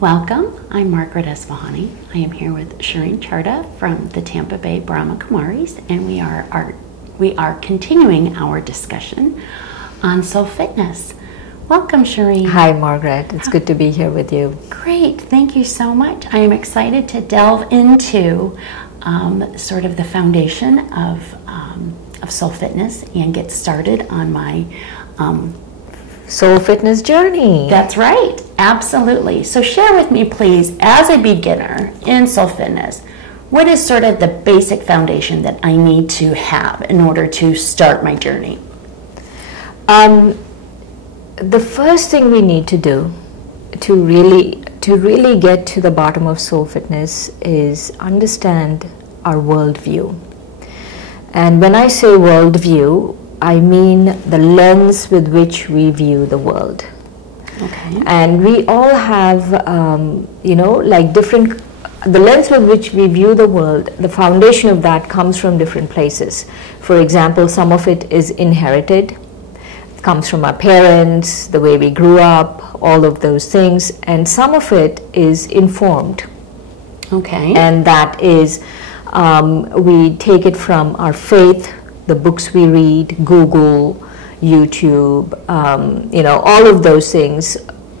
Welcome. I'm Margaret Esfahani. I am here with Shireen Chada from the Tampa Bay Brahma Kumaris, and we are continuing our discussion on soul fitness. Welcome, Shireen. Hi, Margaret. It's good to be here with you. Great. Thank you so much. I am excited to delve into sort of the foundation of soul fitness and get started on my soul fitness journey. That's right. Absolutely. So share with me, please, as a beginner in soul fitness, what is sort of the basic foundation that I need to have in order to start my journey? The first thing we need to do to really get to the bottom of soul fitness is understand our worldview. And when I say worldview, I mean the lens with which we view the world. Okay. And we all have, the lens with which we view the world, the foundation of that comes from different places. For example, some of it is inherited, it comes from our parents, the way we grew up, all of those things, and some of it is informed. Okay. And that is, we take it from our faith, the books we read, Google, YouTube, all of those things.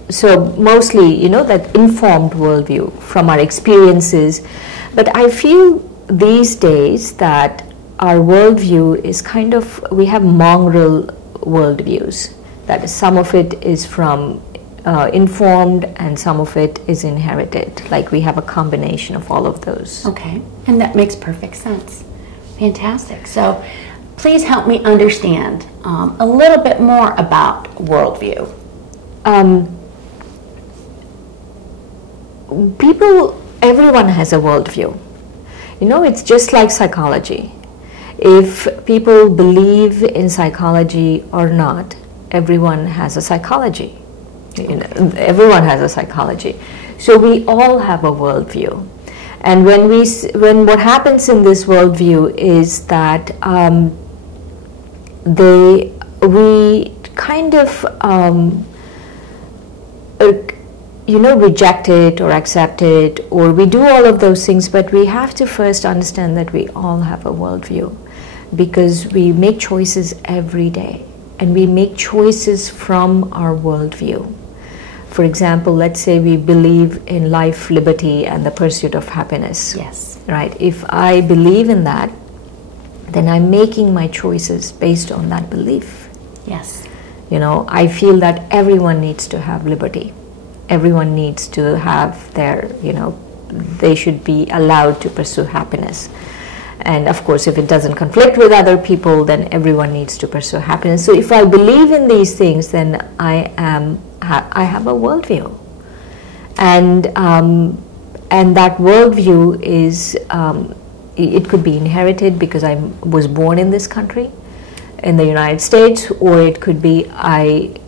So mostly, that informed worldview from our experiences. But I feel these days that our worldview is kind of, we have mongrel worldviews. That is, some of it is from informed and some of it is inherited. Like we have a combination of all of those. Okay, and that makes perfect sense. Fantastic. So please help me understand a little bit more about worldview. Everyone has a worldview. It's just like psychology. If people believe in psychology or not, everyone has a psychology. Everyone has a psychology. So we all have a worldview. And when what happens in this worldview is that we kind of reject it or accept it, or we do all of those things, but we have to first understand that we all have a worldview, because we make choices every day and we make choices from our worldview. For example, let's say we believe in life, liberty, and the pursuit of happiness. Yes. Right? If I believe in that, then I'm making my choices based on that belief. Yes. I feel that everyone needs to have liberty. Everyone needs to have they should be allowed to pursue happiness. And of course, if it doesn't conflict with other people, then everyone needs to pursue happiness. So if I believe in these things, then I have a worldview. And that worldview is, it could be inherited because I was born in this country, in the United States, or it could be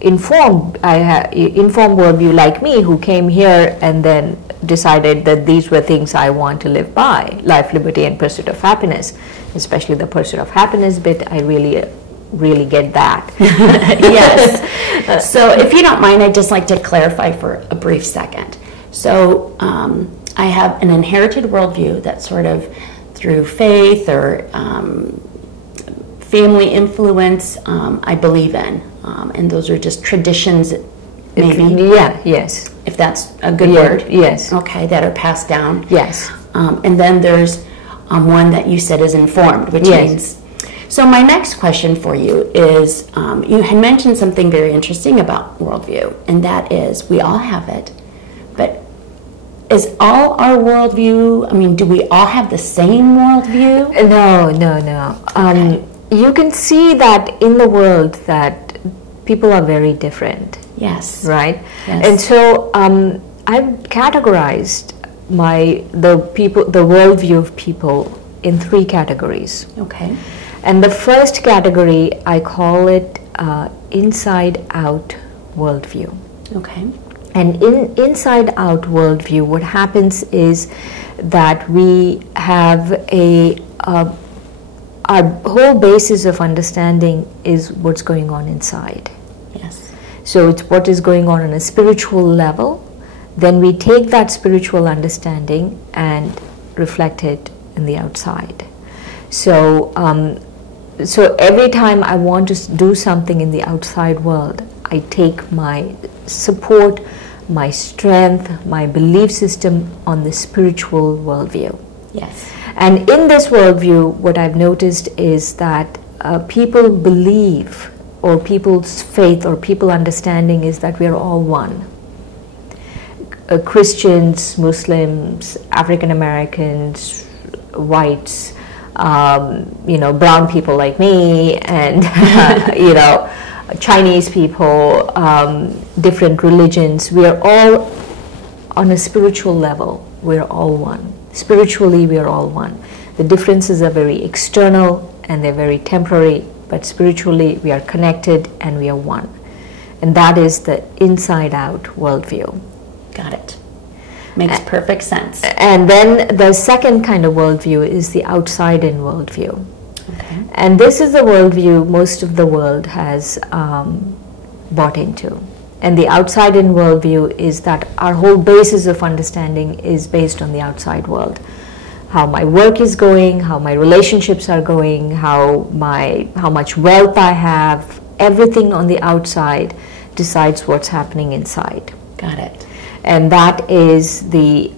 informed worldview like me, who came here and then decided that these were things I want to live by: life, liberty, and pursuit of happiness. Especially the pursuit of happiness bit, I really get that. Yes. So if you don't mind, I'd just like to clarify for a brief second. So I have an inherited worldview that sort of through faith or family influence I believe in, and those are just traditions, maybe. Yes. If that's a good word. Yes. Okay, that are passed down. Yes. And then there's one that you said is informed, which means. So my next question for you is, you had mentioned something very interesting about worldview, and that is we all have it, but is all our worldview, do we all have the same worldview? No. Okay. You can see that in the world that people are very different. Yes. Right? Yes. And so I've categorized the worldview of people in 3 categories. Okay. And the first category, I call it inside-out worldview. Okay. And in inside-out worldview, what happens is that we have our whole basis of understanding is what's going on inside. Yes. So it's what is going on a spiritual level then we take that spiritual understanding and reflect it in the outside. So, so every time I want to do something in the outside world, I take my support, my strength, my belief system on the spiritual worldview. Yes. And in this worldview, what I've noticed is that people believe, or people's faith or people understanding is that we are all one. Christians, Muslims, African Americans, whites, brown people like me, and Chinese people, different religions. We are all on a spiritual level. We're all one. Spiritually, we are all one. The differences are very external and they're very temporary, but spiritually, we are connected and we are one. And that is the inside-out worldview. Got it. Makes perfect sense. And then the second kind of worldview is the outside-in worldview. Okay. And this is the worldview most of the world has bought into. And the outside-in worldview is that our whole basis of understanding is based on the outside world. How my work is going, how my relationships are going, how much wealth I have, everything on the outside decides what's happening inside. Got it. And that is the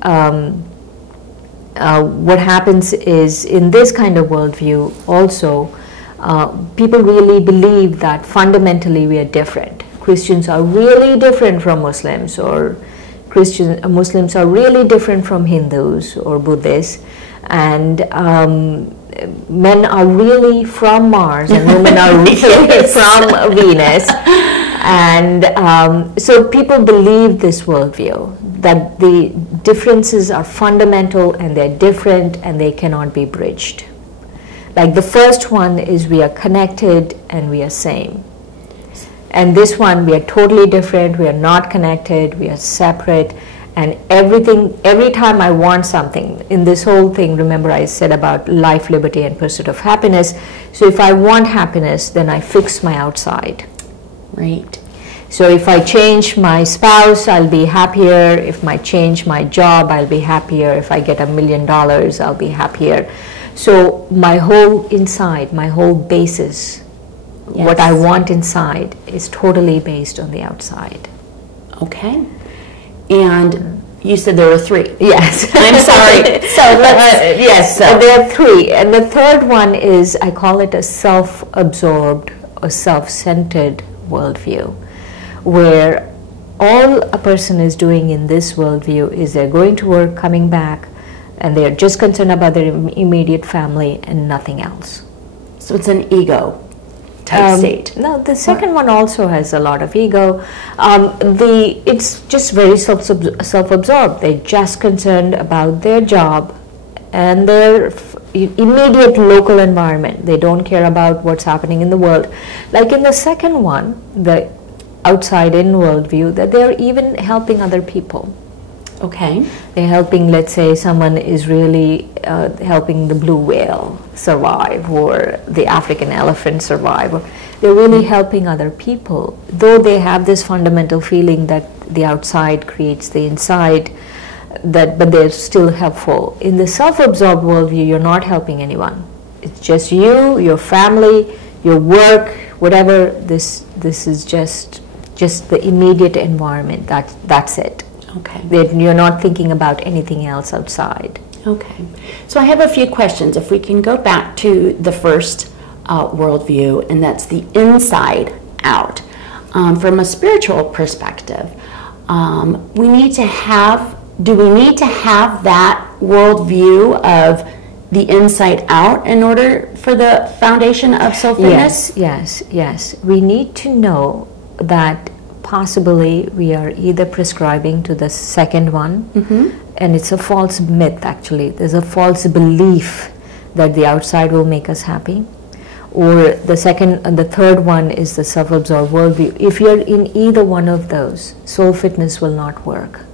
what happens is in this kind of worldview also people really believe that fundamentally we are different. Christians are really different from Muslims, or Muslims are really different from Hindus or Buddhists, and men are really from Mars and women are really from Venus. And so people believe this worldview, that the differences are fundamental and they're different and they cannot be bridged. Like the first one is we are connected and we are same. And this one, we are totally different, we are not connected, we are separate, and everything, every time I want something, in this whole thing, remember I said about life, liberty, and pursuit of happiness. So if I want happiness, then I fix my outside. Right. So if I change my spouse, I'll be happier. If I change my job, I'll be happier. If I get $1 million, I'll be happier. So my whole inside, my whole basis, yes, what I want inside is totally based on the outside. Okay. And you said there were 3. Yes. I'm sorry. So let's, yes, so there are 3. And the third one is, I call it a self-absorbed or self-centered worldview, where all a person is doing in this worldview is they're going to work, coming back, and they're just concerned about their immediate family and nothing else. So it's an ego type state. No, the second one also has a lot of ego. It's just very self-absorbed. They're just concerned about their job and their immediate local environment. They don't care about what's happening in the world. Like in the second one, the outside-in worldview, that they're even helping other people. Okay. They're helping, let's say someone is really helping the blue whale survive, or the African elephant survive. They're really helping other people, though they have this fundamental feeling that the outside creates the inside, but they're still helpful. In the self-absorbed worldview, you're not helping anyone. It's just you, your family, your work, whatever. This is just the immediate environment. That's it. Okay. You're not thinking about anything else outside. Okay. So I have a few questions. If we can go back to the first worldview, and that's the inside out. From a spiritual perspective, do we need to have that worldview of the inside out in order for the foundation of soul-fitness? Yes. We need to know that possibly we are either prescribing to the second one, and it's a false myth actually. There's a false belief that the outside will make us happy, or the second and the third one is the self-absorbed worldview. If you're in either one of those, soul fitness will not work.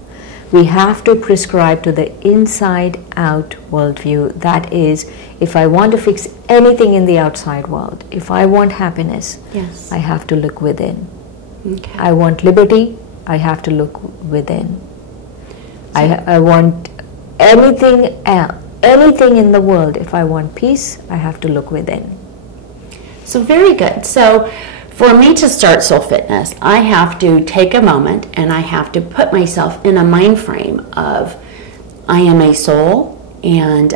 We have to prescribe to the inside out worldview. That is, if I want to fix anything in the outside world, if I want happiness, yes, I have to look within. Okay. I want liberty, I have to look within. I want anything else, anything in the world. If I want peace, I have to look within. So very good. So for me to start Soul Fitness, I have to take a moment and I have to put myself in a mind frame of I am a soul, and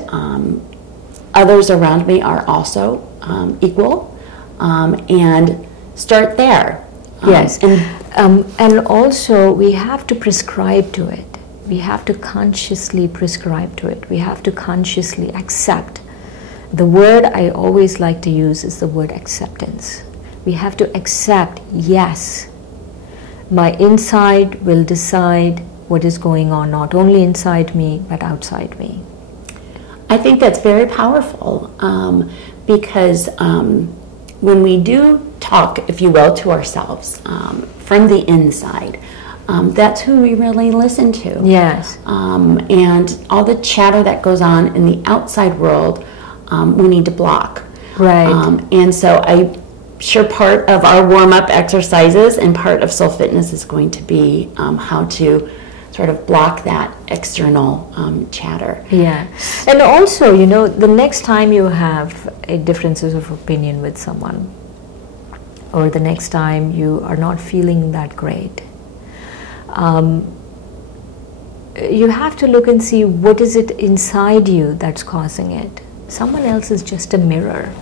others around me are also equal, and start there. Yes, and also we have to prescribe to it. We have to consciously prescribe to it. We have to consciously accept. The word I always like to use is the word acceptance. We have to accept, yes, my inside will decide what is going on, not only inside me, but outside me. I think that's very powerful, because when we do talk, if you will, to ourselves from the inside, that's who we really listen to. Yes. And all the chatter that goes on in the outside world, we need to block. Right. And so I'm sure part of our warm-up exercises and part of Soul Fitness is going to be how to sort of block that external chatter. Yeah. And also, you know, the next time you have a differences of opinion with someone, or the next time you are not feeling that great, you have to look and see what is it inside you that's causing it. Someone else is just a mirror.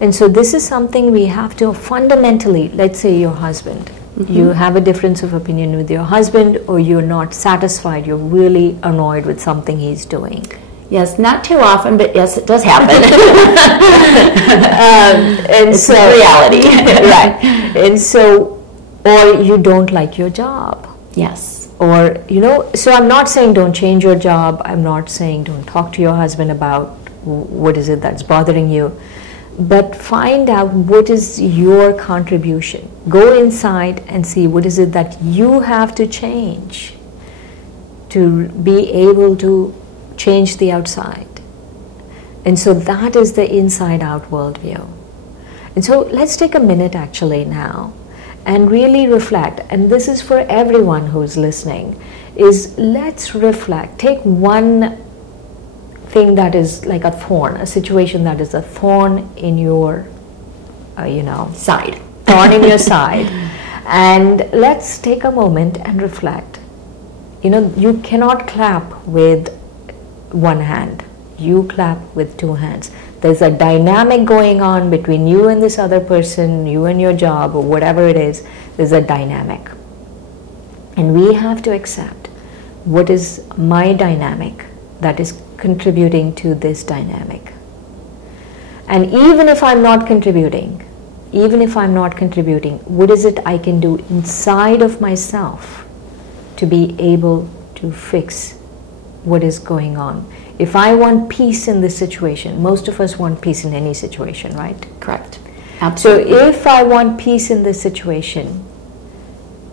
And so this is something we have to fundamentally, let's say your husband, you have a difference of opinion with your husband, or you're not satisfied, you're really annoyed with something he's doing. Yes, not too often, but yes, it does happen. And it's so reality. Right. And so, or you don't like your job. Yes. Or, you know, so I'm not saying don't change your job. I'm not saying don't talk to your husband about what is it that's bothering you. But find out what is your contribution. Go inside and see what is it that you have to change to be able to change the outside. And so that is the inside out worldview. And so let's take a minute actually now and really reflect. And this is for everyone who's listening, is let's reflect. Take one thing that is like a thorn, a situation that is a thorn in your, Side. Thorn in your side. And let's take a moment and reflect. You know, you cannot clap with one hand. You clap with two hands. There's a dynamic going on between you and this other person, you and your job, or whatever it is. There's a dynamic. And we have to accept what is my dynamic that is contributing to this dynamic. And even if I'm not contributing, what is it I can do inside of myself to be able to fix what is going on? If I want peace in this situation, most of us want peace in any situation, right? Correct. Absolutely. So if I want peace in this situation,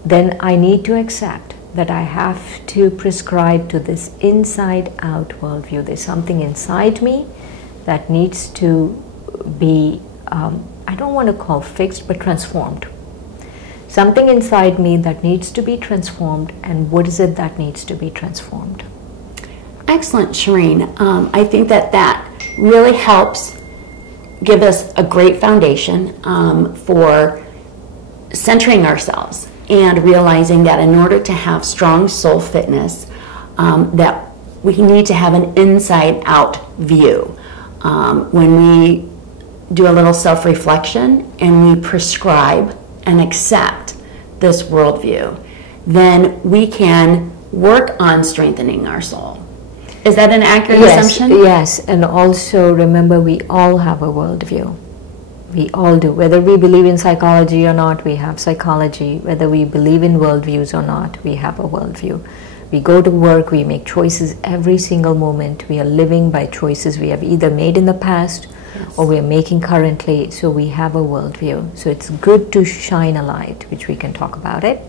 then I need to accept that I have to prescribe to this inside-out worldview. There's something inside me that needs to be, I don't want to call fixed, but transformed. Something inside me that needs to be transformed, and what is it that needs to be transformed? Excellent, Shireen. I think that really helps give us a great foundation for centering ourselves and realizing that in order to have strong soul fitness, that we need to have an inside-out view. When we do a little self-reflection and we prescribe and accept this worldview, then we can work on strengthening our soul. Is that an accurate assumption? Yes, and also remember we all have a worldview. We all do. Whether we believe in psychology or not, we have psychology. Whether we believe in worldviews or not, we have a worldview. We go to work, we make choices every single moment. We are living by choices we have either made in the past or we are making currently, so we have a worldview. So it's good to shine a light, which we can talk about it.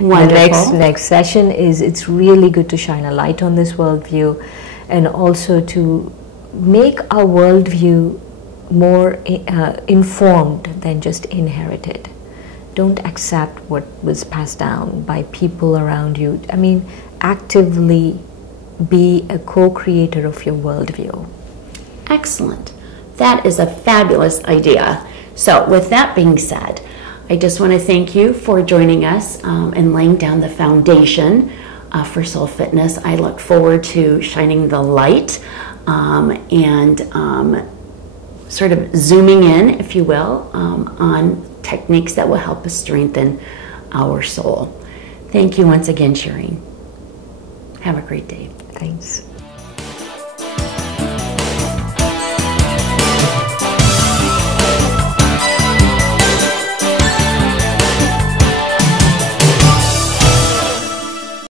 Wonderful. The next session is it's really good to shine a light on this worldview and also to make our worldview more informed than just inherited. Don't accept what was passed down by people around you. I mean, actively be a co-creator of your worldview. Excellent. That is a fabulous idea. So with that being said, I just want to thank you for joining us and laying down the foundation for soul fitness. I look forward to shining the light and sort of zooming in, if you will, on techniques that will help us strengthen our soul. Thank you once again, Shireen. Have a great day. Thanks.